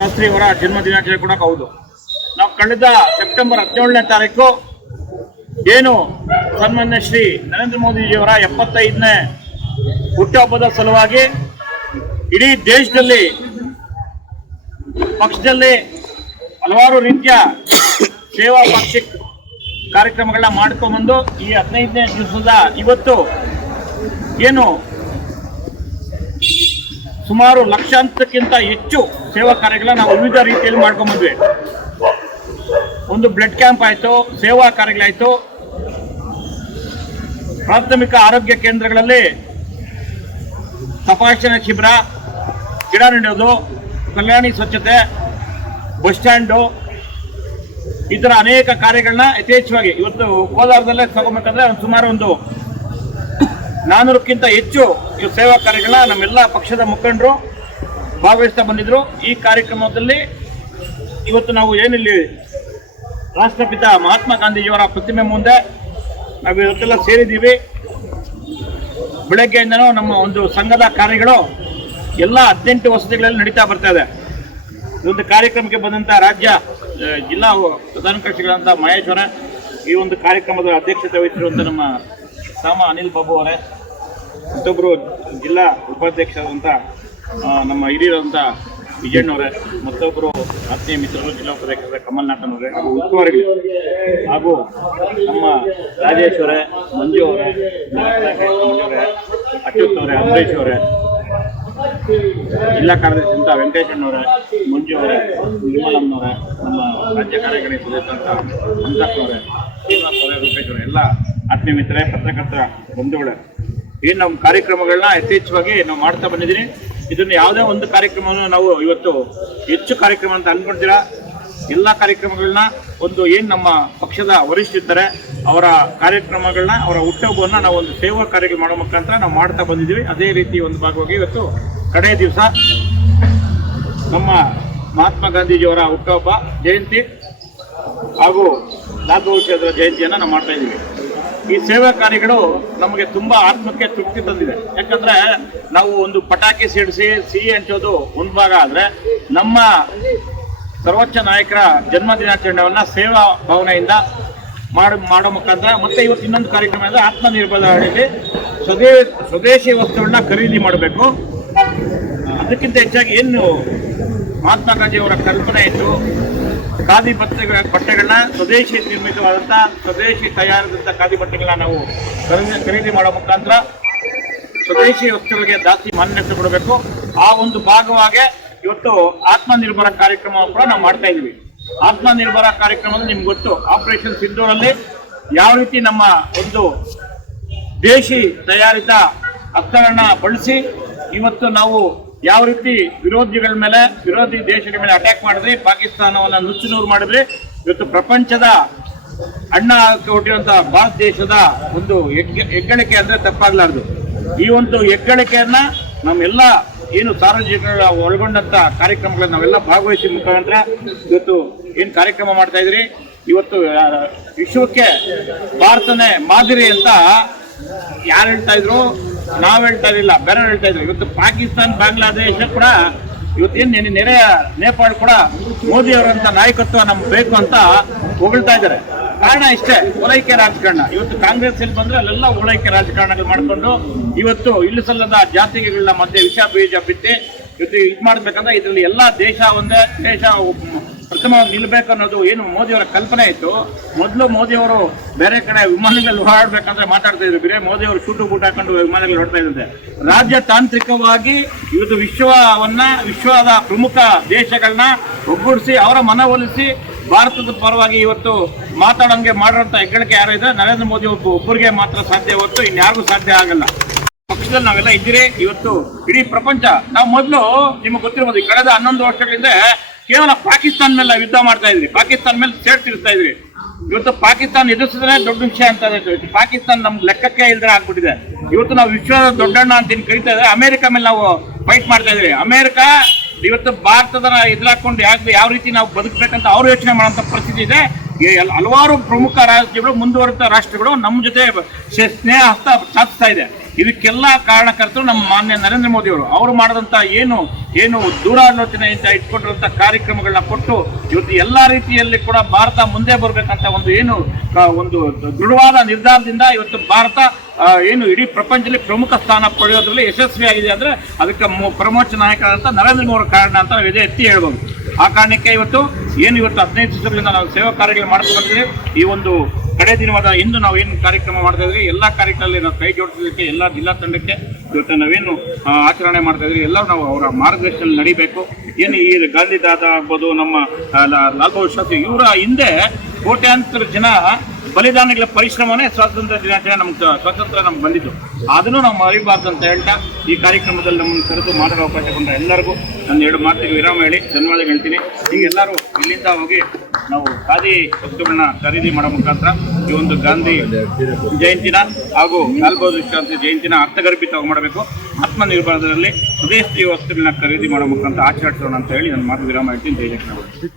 ಶಾಸ್ತ್ರಿಯವರ ಜನ್ಮ ದಿನಾಚರಣೆ ಕೂಡ ಹೌದು. ನಾವು ಕಳೆದ ಸೆಪ್ಟೆಂಬರ್ 17ನೇ ತಾರೀಕು ಏನು ಸನ್ಮಾನ್ಯ ಶ್ರೀ ನರೇಂದ್ರ ಮೋದಿಜಿಯವರ 75ನೇ ಹುಟ್ಟುಹಬ್ಬದ ಸಲುವಾಗಿ ಇಡೀ ದೇಶದಲ್ಲಿ ಪಕ್ಷದಲ್ಲಿ ಹಲವಾರು ರೀತಿಯ ಸೇವಾ ಪಾಕ್ಷಿಕ ಕಾರ್ಯಕ್ರಮಗಳನ್ನ ಮಾಡ್ಕೊಂಡ್ಬಂದು ಈ 15ನೇ ದಿವಸದ ಇವತ್ತು ಏನು ಸುಮಾರು ಲಕ್ಷಾಂತಕ್ಕಿಂತ ಹೆಚ್ಚು ಸೇವಾ ಕಾರ್ಯಗಳನ್ನ ನಾವು ವಿವಿಧ ರೀತಿಯಲ್ಲಿ ಮಾಡ್ಕೊಂಡ್ಬಂದ್ವಿ. ಒಂದು ಬ್ಲಡ್ ಕ್ಯಾಂಪ್ ಆಯಿತು, ಸೇವಾ ಕಾರ್ಯಗಳಾಯಿತು, ಪ್ರಾಥಮಿಕ ಆರೋಗ್ಯ ಕೇಂದ್ರಗಳಲ್ಲಿ ತಪಾಸಣೆ ಶಿಬಿರ, ಗಿಡ ನೆಡೋದು, ಕಲ್ಯಾಣಿ ಸ್ವಚ್ಛತೆ, ಬಸ್ ಸ್ಟ್ಯಾಂಡು, ಈ ಥರ ಅನೇಕ ಕಾರ್ಯಗಳನ್ನ ಯಥೇಚ್ಛವಾಗಿ ಇವತ್ತು ಕೋಲಾರದಲ್ಲೇ ತಗೋಬೇಕಂದ್ರೆ ಸುಮಾರು ಒಂದು 400ಕ್ಕಿಂತ ಹೆಚ್ಚು ಸೇವಾ ಕಾರ್ಯಗಳನ್ನ ನಮ್ಮೆಲ್ಲ ಪಕ್ಷದ ಮುಖಂಡರು ಭಾಗವಹಿಸ್ತಾ ಬಂದಿದ್ರು. ಈ ಕಾರ್ಯಕ್ರಮದಲ್ಲಿ ಇವತ್ತು ನಾವು ಏನಿಲ್ಲಿ ರಾಷ್ಟ್ರಪಿತ ಮಹಾತ್ಮ ಗಾಂಧೀಜಿಯವರ ಪ್ರತಿಮೆ ಮುಂದೆ ನಾವು ಇವತ್ತೆಲ್ಲ ಸೇರಿದ್ದೀವಿ. ಬೆಳಗ್ಗೆಯಿಂದನೂ ನಮ್ಮ ಒಂದು ಸಂಘದ ಕಾರ್ಯಗಳು ಎಲ್ಲ 18 ವಸತಿಗಳಲ್ಲಿ ನಡೀತಾ ಬರ್ತಾ ಇದೆ. ಈ ಒಂದು ಕಾರ್ಯಕ್ರಮಕ್ಕೆ ಬಂದಂಥ ರಾಜ್ಯ ಜಿಲ್ಲಾ ಪ್ರಧಾನ ಕಾರ್ಯದರ್ಶಿಗಳಂತ ಮಹೇಶ್ವರ, ಈ ಒಂದು ಕಾರ್ಯಕ್ರಮದ ಅಧ್ಯಕ್ಷತೆ ವಹಿಸಿರುವಂಥ ನಮ್ಮ ಸಾಮ ಅನಿಲ್ ಬಾಬು ಅವರೇ, ಮತ್ತೊಬ್ಬರು ಜಿಲ್ಲಾ ಉಪಾಧ್ಯಕ್ಷರಾದಂಥ ನಮ್ಮ ಹಿರಿಯರಂಥ ವಿಜಯಣ್ಣವರೇ, ಮತ್ತೊಬ್ಬರು ಆತ್ಮೀಯ ಮಿತ್ರರು ಜಿಲ್ಲಾ ಉಪಾಧ್ಯಕ್ಷರ ಕಮಲ್ನಾಥನವರೇ, ಹಾಗೂ ಉಸ್ತುವಾರಿಗಳು ಹಾಗೂ ನಮ್ಮ ರಾಜೇಶ್ ಅವರೇ, ಮಂಜು ಅವರೇ, ಅಚ್ಯುತ್ ಅವರೇ, ಅಂಬರೀಶ್ ಅವರೇ, ಜಿಲ್ಲಾ ಕಾರ್ಯದರ್ಶಿ ಅಂತ ವೆಂಕಟೇಶಣ್ಣವರೇ, ಮಂಜು ಅವರೇ, ನಿರ್ಮಲಮ್ಮನವರೇ, ನಮ್ಮ ರಾಜ್ಯ ಕಾರ್ಯಕಾರಿ ಸದಸ್ಯ ಅಂತ ಹಂಸಪ್ಪನವರೇ, ಶ್ರೀನಿವಾಸ್ ಅವರೇ, ರೂಪೇಶ್ ಅವರೇ, ಎಲ್ಲ ಆತ್ಮೀಯ ಮಿತ್ರರೇ, ಪತ್ರಕರ್ತರ ಬಂಧುಗಳೇ, ಏನು ನಮ್ಮ ಕಾರ್ಯಕ್ರಮಗಳನ್ನ ಯಥೇಚ್ಛವಾಗಿ ನಾವು ಮಾಡ್ತಾ ಬಂದಿದ್ದೀನಿ. ಇದನ್ನು ಯಾವುದೇ ಒಂದು ಕಾರ್ಯಕ್ರಮವನ್ನು ನಾವು ಇವತ್ತು ಹೆಚ್ಚು ಕಾರ್ಯಕ್ರಮ ಅಂತ ಅಂದ್ಕೊಳ್ತೀರಾ, ಎಲ್ಲ ಕಾರ್ಯಕ್ರಮಗಳನ್ನ ಒಂದು ಏನು ನಮ್ಮ ಪಕ್ಷದ ವರಿಷ್ಠರಿರ್ತಾರೆ ಅವರ ಕಾರ್ಯಕ್ರಮಗಳನ್ನ, ಅವರ ಹುಟ್ಟುಹಬ್ಬವನ್ನು ನಾವು ಒಂದು ಸೇವಾ ಕಾರ್ಯಗಳು ಮಾಡೋ ಮುಖಾಂತರ ನಾವು ಮಾಡ್ತಾ ಬಂದಿದ್ದೀವಿ. ಅದೇ ರೀತಿ ಒಂದು ಭಾಗವಾಗಿ ಇವತ್ತು ಕಡೆಯ ದಿವಸ ನಮ್ಮ ಮಹಾತ್ಮ ಗಾಂಧೀಜಿಯವರ ಹುಟ್ಟುಹಬ್ಬ ಜಯಂತಿ ಹಾಗೂ ಲಾಲ್ ಬಹದ್ದೂರ್ ಶಾಸ್ತ್ರಿ ಜಯಂತಿಯನ್ನು ನಾವು ಮಾಡ್ತಾ ಇದ್ದೀವಿ. ಈ ಸೇವಾ ಕಾರ್ಯಗಳು ನಮಗೆ ತುಂಬ ಆತ್ಮಕ್ಕೆ ತೃಪ್ತಿ ತಂದಿದೆ. ಯಾಕಂದರೆ ನಾವು ಒಂದು ಪಟಾಕಿ ಸಿಡಿಸಿ ಸಿಹಿ ಹಂಚೋದು ಒಂದು ಭಾಗ ಆದರೆ, ನಮ್ಮ ಸರ್ವೋಚ್ಚ ನಾಯಕರ ಜನ್ಮ ದಿನಾಚರಣೆಯನ್ನು ಸೇವಾ ಭಾವನೆಯಿಂದ ಮಾಡೋ ಮುಖಾಂತರ ಮತ್ತೆ ಇವತ್ತು ಇನ್ನೊಂದು ಕಾರ್ಯಕ್ರಮ ಇದೆ, ಆತ್ಮನಿರ್ಭರತೆಯಲ್ಲಿ ಸ್ವದೇಶಿ ವಸ್ತುಗಳನ್ನ ಖರೀದಿ ಮಾಡಬೇಕು. ಅದಕ್ಕಿಂತ ಹೆಚ್ಚಾಗಿ ಏನು ಮಹಾತ್ಮ ಗಾಂಧಿಯವರ ಕಲ್ಪನೆ ಇತ್ತು, ಖಾದಿ ಬಟ್ಟೆಗಳನ್ನ ಸ್ವದೇಶಿ ನಿರ್ಮಿತವಾದಂಥ ಸ್ವದೇಶಿ ತಯಾರಿಸಿದಂಥ ಖಾದಿ ಬಟ್ಟೆಗಳನ್ನ ನಾವು ಖರೀದಿ ಮಾಡೋ ಮುಖಾಂತರ ಸ್ವದೇಶಿ ವಸ್ತುಗಳಿಗೆ ಜಾಸ್ತಿ ಮಾನ್ಯತೆ ಕೊಡಬೇಕು. ಆ ಒಂದು ಭಾಗವಾಗಿ ಇವತ್ತು ಆತ್ಮನಿರ್ಭರ ಕಾರ್ಯಕ್ರಮ ಕೂಡ ನಾವು ಮಾಡ್ತಾ ಇದ್ದೀವಿ. ಆತ್ಮನಿರ್ಭರ ಕಾರ್ಯಕ್ರಮದಲ್ಲಿ ನಿಮ್ಗೆ ಗೊತ್ತು, ಆಪರೇಷನ್ ಸಿಂಧೂರಲ್ಲಿ ಯಾವ ರೀತಿ ನಮ್ಮ ಒಂದು ದೇಶಿ ತಯಾರಿತ ಅಸ್ತ್ರಗಳನ್ನ ಬಳಸಿ ಇವತ್ತು ನಾವು ಯಾವ ರೀತಿ ವಿರೋಧಿ ದೇಶಗಳ ಮೇಲೆ ಅಟ್ಯಾಕ್ ಮಾಡಿದ್ರಿ, ಪಾಕಿಸ್ತಾನವನ್ನು ನುಚ್ಚುನೂರು ಮಾಡಿದ್ರಿ. ಇವತ್ತು ಪ್ರಪಂಚದ ಅಣ್ಣ ಕೊಟ್ಟಿರುವಂತಹ ಭಾರತ ದೇಶದ ಒಂದು ಹೆಗ್ಗಳಿಕೆ ಅಂದ್ರೆ ತಪ್ಪಾಗಲಾರದು. ಈ ಒಂದು ಹೆಗ್ಗಳಿಕೆಯನ್ನ ನಮ್ಮೆಲ್ಲ ಏನು ಸಾರ್ವಜನಿಕರ ಒಳಗೊಂಡಂತ ಕಾರ್ಯಕ್ರಮಗಳನ್ನ ನಾವೆಲ್ಲ ಭಾಗವಹಿಸಿ ಮುಖಾಂತರ ಇವತ್ತು ಏನು ಕಾರ್ಯಕ್ರಮ ಮಾಡ್ತಾ ಇದ್ರಿ. ಇವತ್ತು ವಿಶ್ವಕ್ಕೆ ಭಾರತನೇ ಮಾದರಿ ಅಂತ ಯಾರು ಹೇಳ್ತಾ ಇದ್ರು, ನಾವು ಹೇಳ್ತಾ ಇರಲಿಲ್ಲ, ಬೇರೆ ಹೇಳ್ತಾ ಇದ್ರು. ಇವತ್ತು ಪಾಕಿಸ್ತಾನ, ಬಾಂಗ್ಲಾದೇಶ ಕೂಡ ಇವತ್ತೇನು ನೆರೆಯ ನೇಪಾಳ ಕೂಡ ಮೋದಿ ಅವರಂತ ನಾಯಕತ್ವ ನಮ್ಗೆ ಬೇಕು ಅಂತ ಹೊಗಳ್ತಾ ಇದ್ದಾರೆ. ಕಾರಣ ಇಷ್ಟೇ, ಓಲೈಕೆ ರಾಜಕಾರಣ. ಇವತ್ತು ಕಾಂಗ್ರೆಸ್ ಎಲ್ಲಿ ಬಂದ್ರೆ ಅಲ್ಲೆಲ್ಲ ಓಲೈಕೆ ರಾಜಕಾರಣಗಳು ಮಾಡಿಕೊಂಡು ಇವತ್ತು ಇಲ್ಲಿ ಸಲ್ಲದ ಜಾತಿಗಳ ಮಧ್ಯೆ ವಿಷ ಬೀಜ ಬಿತ್ತಿ ಇವತ್ತು ಇದು ಮಾಡ್ಬೇಕಂದ್ರೆ ಇದರಲ್ಲಿ ಎಲ್ಲ ದೇಶ ಒಂದೇ ದೇಶ ಪ್ರಥಮವಾಗಿ ನಿಲ್ಬೇಕು ಅನ್ನೋದು ಏನು ಮೋದಿಯವರ ಕಲ್ಪನೆ ಇತ್ತು. ಮೊದಲು ಮೋದಿಯವರು ಬೇರೆ ಕಡೆ ವಿಮಾನಗಳಲ್ಲಿ ಓಡಾಡ್ಬೇಕಂದ್ರೆ ಮಾತಾಡ್ತಾ ಇದ್ರು, ಬೇರೆ ಮೋದಿಯವರು ಶೂಟು ಬೂಟ್ ಹಾಕೊಂಡು ವಿಮಾನಗಳು ಹೊಡ್ತಾ ಇದ್ದಂತೆ. ರಾಜ್ಯತಾಂತ್ರಿಕವಾಗಿ ಇವತ್ತು ವಿಶ್ವದ ಪ್ರಮುಖ ದೇಶಗಳನ್ನ ಒಗ್ಗೂಡಿಸಿ ಅವರ ಮನವೊಲಿಸಿ ಭಾರತದ ಪರವಾಗಿ ಇವತ್ತು ಮಾತಾಡೋಂಗೆ ಮಾಡಿರೋಂಥ ಹೆಗ್ಗಳಿಕೆ ಯಾರು ಇದೆ, ನರೇಂದ್ರ ಮೋದಿ ಒಬ್ಬರಿಗೆ ಮಾತ್ರ ಸಾಧ್ಯ ಹೊರತು ಇನ್ಯಾರಿಗೂ ಸಾಧ್ಯ ಆಗಲ್ಲ. ಪಕ್ಷದಲ್ಲಿ ನಾವೆಲ್ಲ ಇದ್ದೀರಿ. ಇವತ್ತು ಇಡೀ ಪ್ರಪಂಚ, ನಾವು ಮೊದಲು ನಿಮಗೆ ಗೊತ್ತಿರ್ಬೋದು, ಕಳೆದ 11 ವರ್ಷಗಳಿಂದ ಕೇವಲ ಪಾಕಿಸ್ತಾನ ಮೇಲೆ ಯುದ್ಧ ಮಾಡ್ತಾ ಇದ್ರಿ, ಪಾಕಿಸ್ತಾನ ಮೇಲೆ ಸೇಡ್ ತೀರಿಸ್ತಾ ಇದ್ರಿ. ಇವತ್ತು ಪಾಕಿಸ್ತಾನ ಎದುರಿಸಿದ್ರೆ ದೊಡ್ಡ ವಿಷಯ ಅಂತ ಇದೆ. ಪಾಕಿಸ್ತಾನ ನಮ್ಗೆ ಲೆಕ್ಕಕ್ಕೆ ಇಲ್ದ್ರೆ ಆಗ್ಬಿಟ್ಟಿದೆ. ಇವತ್ತು ನಾವು ವಿಶ್ವದ ದೊಡ್ಡಣ್ಣ ಅಂತ ಕರೀತಾ ಇದ್ರೆ ಅಮೆರಿಕ ಮೇಲೆ ನಾವು ಫೈಟ್ ಮಾಡ್ತಾ ಇದ್ರಿ. ಅಮೆರಿಕ ಇವತ್ತು ಭಾರತದ ಎದುರಾಕೊಂಡು ಯಾವ ರೀತಿ ನಾವು ಬದುಕಬೇಕಂತ ಅವ್ರು ಯೋಚನೆ ಮಾಡೋಂಥ ಪರಿಸ್ಥಿತಿ ಇದೆ. ಹಲವಾರು ಪ್ರಮುಖ ರಾಜ್ಯಗಳು, ಮುಂದುವರೆದ ರಾಷ್ಟ್ರಗಳು ನಮ್ಮ ಜೊತೆ ಸ್ನೇಹ ಹಸ್ತ ಚಾಚಿಸ್ತಾ ಇದೆ. ಇದಕ್ಕೆಲ್ಲ ಕಾರಣಕರ್ತರು ನಮ್ಮ ಮಾನ್ಯ ನರೇಂದ್ರ ಮೋದಿ ಅವರು ಮಾಡಿದಂಥ ಏನು ದೂರಾಲೋಚನೆಯಿಂದ ಇಟ್ಕೊಂಡಿರುವಂಥ ಕಾರ್ಯಕ್ರಮಗಳನ್ನ ಕೊಟ್ಟು ಇವತ್ತು ಎಲ್ಲ ರೀತಿಯಲ್ಲಿ ಕೂಡ ಭಾರತ ಮುಂದೆ ಬರಬೇಕಂತ ಒಂದು ದೃಢವಾದ ನಿರ್ಧಾರದಿಂದ ಇವತ್ತು ಭಾರತ ಇಡೀ ಪ್ರಪಂಚದಲ್ಲಿ ಪ್ರಮುಖ ಸ್ಥಾನ ಪಡೆಯೋದ್ರಲ್ಲಿ ಯಶಸ್ವಿಯಾಗಿದೆ ಅಂದರೆ ಅದಕ್ಕೆ ಪ್ರಮುಖ ನಾಯಕರಾದಂಥ ನರೇಂದ್ರ ಮೋದಿ ಕಾರಣ ಅಂತ ನಾವು ಇದೇ ಎತ್ತಿ ಹೇಳ್ಬೋದು. ಆ ಕಾರಣಕ್ಕೆ ಇವತ್ತು 15 ವರ್ಷಗಳಿಂದ ನಾವು ಸೇವಾ ಕಾರ್ಯಗಳು ಮಾಡ್ತಾ ಬಂದಿದ್ದೀವಿ. ಈ ಒಂದು ಕಡೆ ದಿನವಾದ ಇಂದು ನಾವು ಏನು ಕಾರ್ಯಕ್ರಮ ಮಾಡ್ತಾ ಇದ್ವಿ, ಎಲ್ಲ ಕಾರ್ಯಕ್ರಮದಲ್ಲಿ ನಾವು ಕೈ ಜೋಡಿಸೋದಕ್ಕೆ ಎಲ್ಲ ಜಿಲ್ಲಾ ತಂಡಕ್ಕೆ ಇವತ್ತು ನಾವೇನು ಆಚರಣೆ ಮಾಡ್ತಾ ಇದ್ವಿ ಎಲ್ಲ ನಾವು ಅವರ ಮಾರ್ಗದರ್ಶನದಲ್ಲಿ ನಡಿಬೇಕು. ಏನು ಈ ಗಾಂಧಿ ದಾದ ಆಗ್ಬೋದು, ನಮ್ಮ ಲಾಲ್ ಬಹದ್ದೂರ್ ಶಾಸ್ತ್ರಿ, ಇವರ ಹಿಂದೆ ಕೋಟ್ಯಾಂತರ ಜನ ಬಲಿದಾನಗಳ ಪರಿಶ್ರಮನೇ ಸ್ವಾತಂತ್ರ್ಯ ದಿನಾಚರಣೆ ಸ್ವಾತಂತ್ರ್ಯ ನಮ್ಗೆ ಬಂದಿದ್ದು. ಅದನ್ನು ನಾವು ಮರಿಬಾರ್ದು ಅಂತ ಹೇಳ್ತಾ ಈ ಕಾರ್ಯಕ್ರಮದಲ್ಲಿ ನಮ್ಮನ್ನು ಕರೆದು ಮಾತಾಡೋ ಅವಕಾಶ ಕೊಂಡ್ರೆ ಎಲ್ಲರಿಗೂ ನನ್ನ 2 ಮಾತಿಗೆ ವಿರಾಮ ಹೇಳಿ ಧನ್ಯವಾದ ಹೇಳ್ತೀನಿ. ಈಗ ಎಲ್ಲರೂ ಇಲ್ಲಿಂದ ಹೋಗಿ ನಾವು ಖಾದಿ ವಸ್ತುಗಳನ್ನ ಖರೀದಿ ಮಾಡೋ ಮುಖಾಂತರ ಈ ಒಂದು ಗಾಂಧಿ ಜಯಂತಿನ ಹಾಗೂ ಲಾಲ್ ಬಹದ್ದೂರ್ ಶಾಸ್ತ್ರಿ ಜಯಂತಿನ ಅರ್ಥಗರ್ಭಿತವಾಗಿ ಮಾಡಬೇಕು. ಆತ್ಮನಿರ್ಭರದಲ್ಲಿ ಸ್ವದೇಶಿ ವಸ್ತುಗಳನ್ನ ಖರೀದಿ ಮಾಡೋ ಮುಖಾಂತರ ಆಚರಿಸೋಣ ಅಂತ ಹೇಳಿ ನನ್ನ ಮಾತು ವಿರಾಮ ಹೇಳ್ತೀನಿ. ಜೈ ಜಗನ್ನಾಥ.